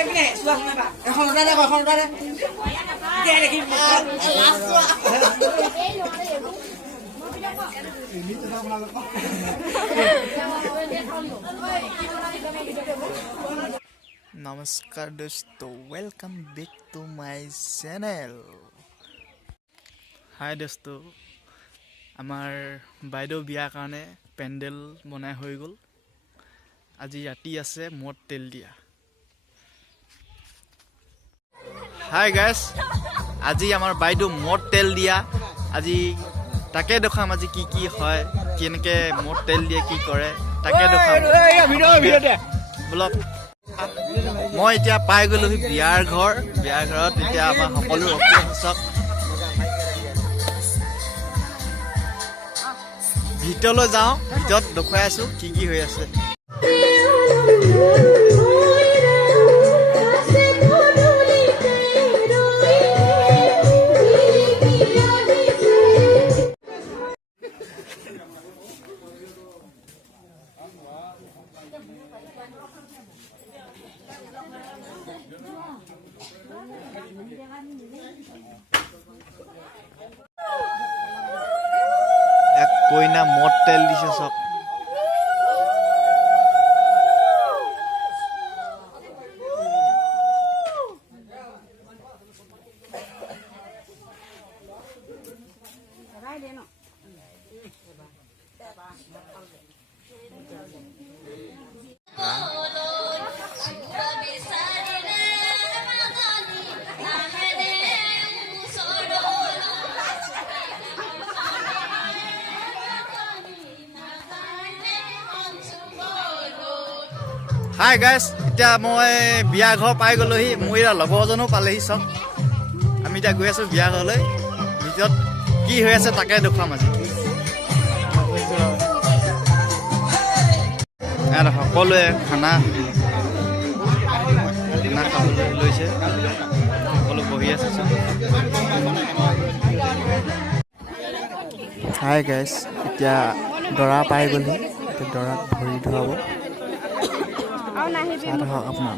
এখন উঠালে নমস্কাৰ দোস্ত welcome back to my channel hi দোস্ত আমাৰ বাইদেউ বিয়াৰ কাৰণে পেণ্ডেল বনাই হৈ গ'ল আজি ৰাতি আছে মদ তেল দিয়া হাই গাইস আজি আমাৰ বাইদেউ মদ তেল দিয়া আজি তাকে দেখাম আজি কি কি হয় কেনেকে মদ তেল দিয়ে কি কৰে তাকে দেখাম ব্লগ মই এতিয়া পাই গলো বিয়াৰ ঘৰত এতিয়া আমাৰ সকলো ৰখি আছে ভিতৰলৈ যাওঁ ভিতৰত দেখুৱাই আছো কি কি হৈ আছে এক কইনা মদ তেল দিছে সব হাই গাইস এতিয়া মই বিয়া ঘৰ পাই গলোহি মোৰ এটা লগৰজনো পালেহি চব আমি এতিয়া গৈ আছো বিয়া ঘৰলৈ ভিতৰত কি হৈ আছে তাকে দেখুৱাম আজি ইয়াত সকলোৱে খানা খাবলৈ লৈছে সকলো বহি আছে চব হাই গাইস এতিয়া দৰা পাই গ'লি এতিয়া দৰাক ভৰি ধুৱাব আপনাৰ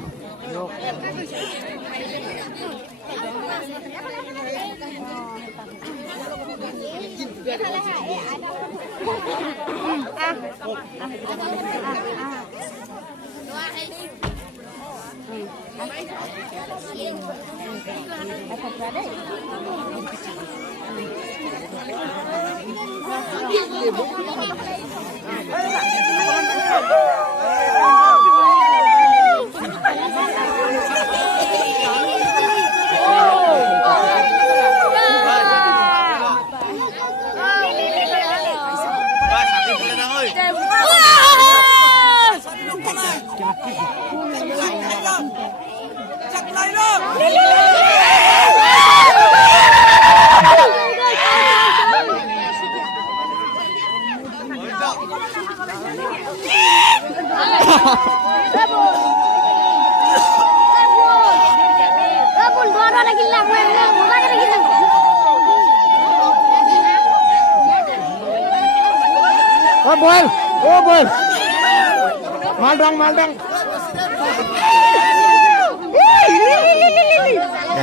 বল ও বল মালডং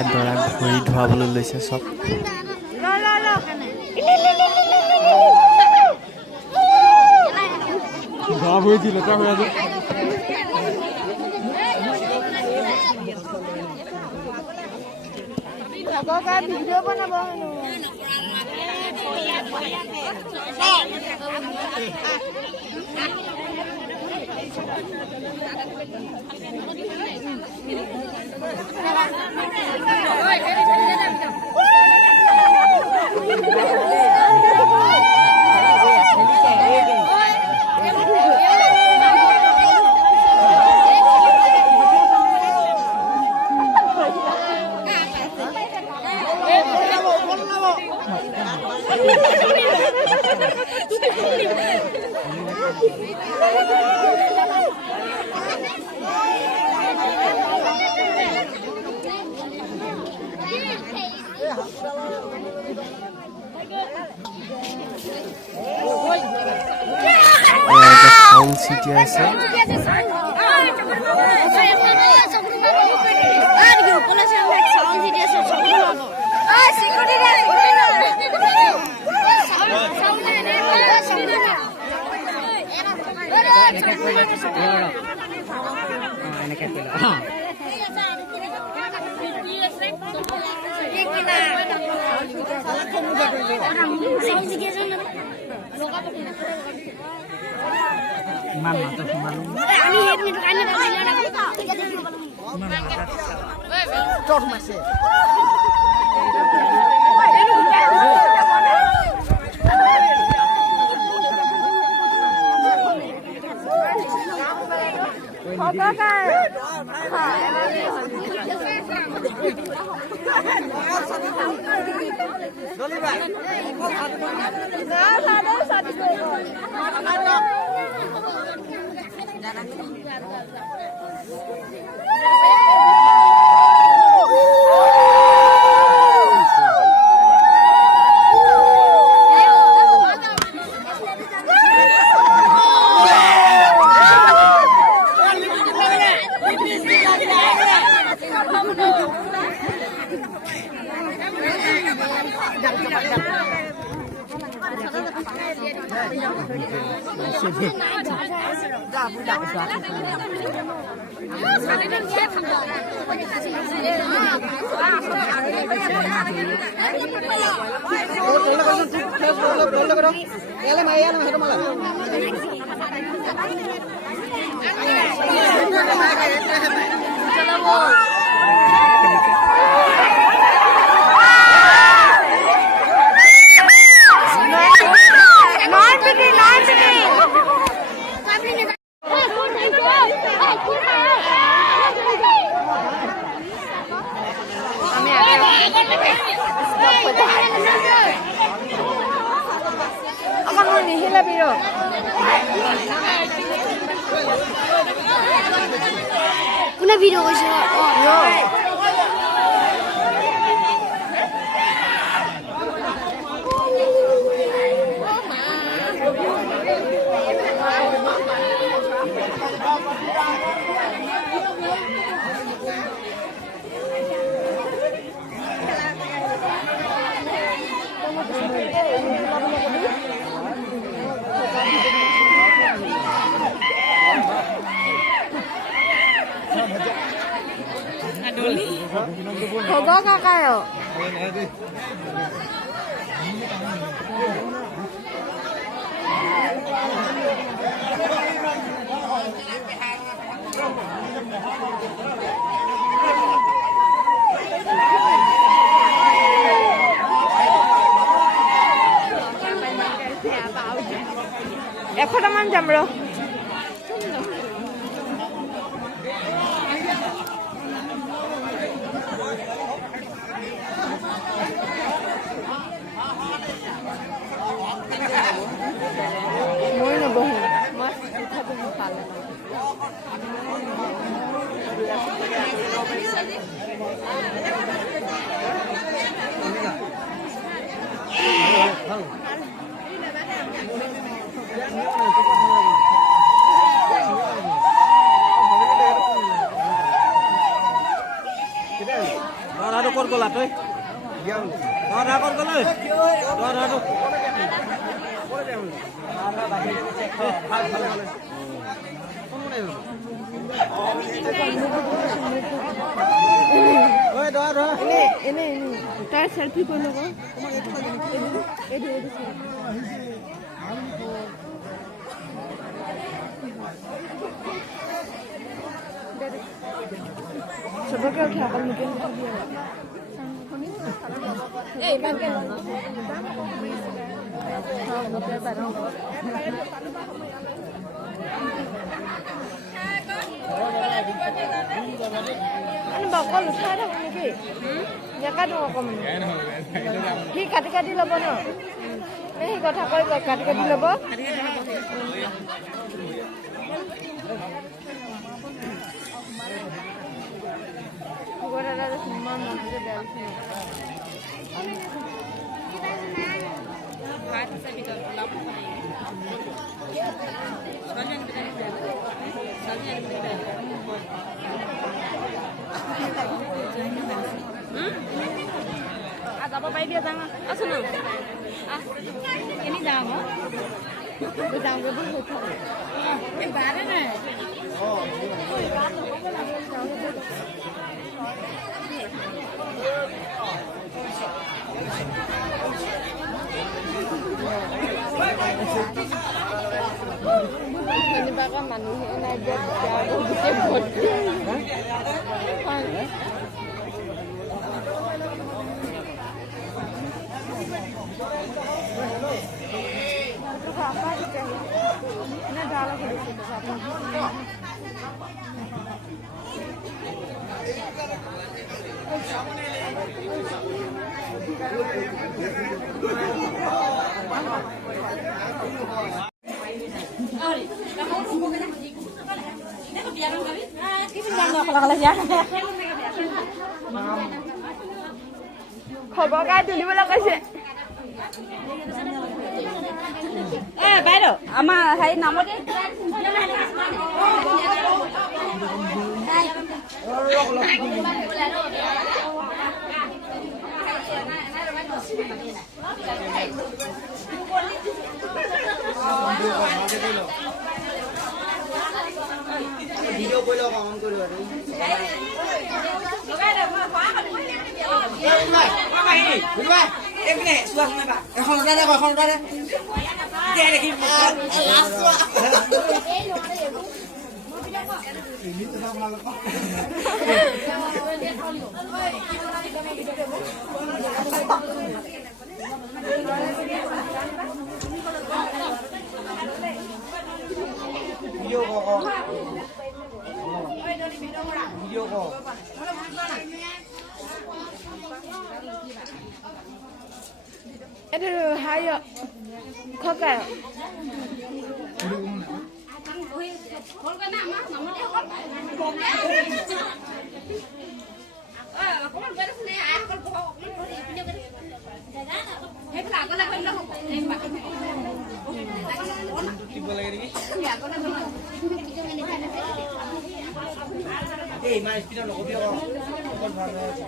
দৰাক ভৰি ধুৱাবলৈ লৈছে চব ভিডিঅ' বনাব চাউল ছিটিয়াইছে Una video ko siya. 저거 가까요. 에코라만 잡으러. 뭐는 뭐? 맛이 타도 못 발라. Nó con lật thôi. Nó ra con ơi. Nó ra đâu. Ôi đó đó. Ini. Kita selfie ko logo. Sebagai apa akan mungkin Ano ba ko lusara ni? Ya ka dong ako man. Ki kati lobo no. Nei kotha koi kati lobo. Agora era assim, mano, dia dela. Ada apa baik dia tangan? Asal ini dah mau? Dah mau betul. Ini baru ni. কেনেবাকৈ মানুহে নাই দিয়া গোটেই ভৰ্তি খবৰ card তুলিবলৈ কৈছে বাইদেউ আমাৰ হেৰি নামতে ভিডিও কৰি লওক অন কৰি লওক ভিডিও ক ভিডিও ক itu hayo khokai এই মা স্পিডত নকবি আকৌ অকল ভাল আছে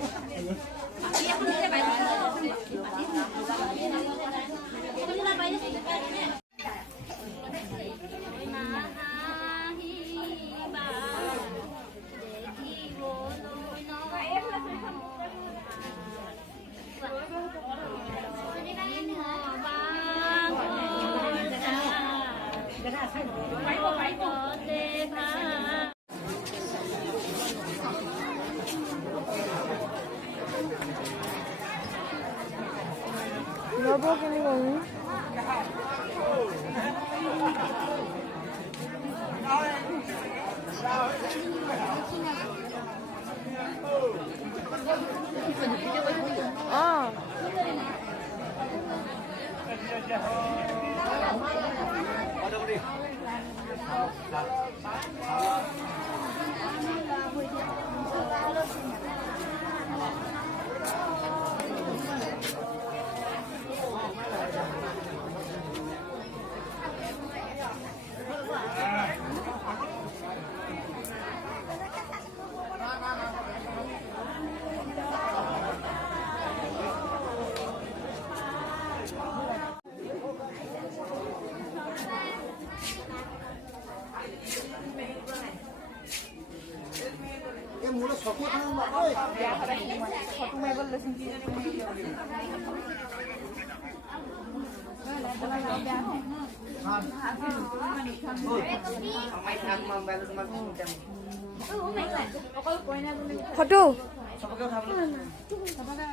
Lobo kini kong. Ah. Photo.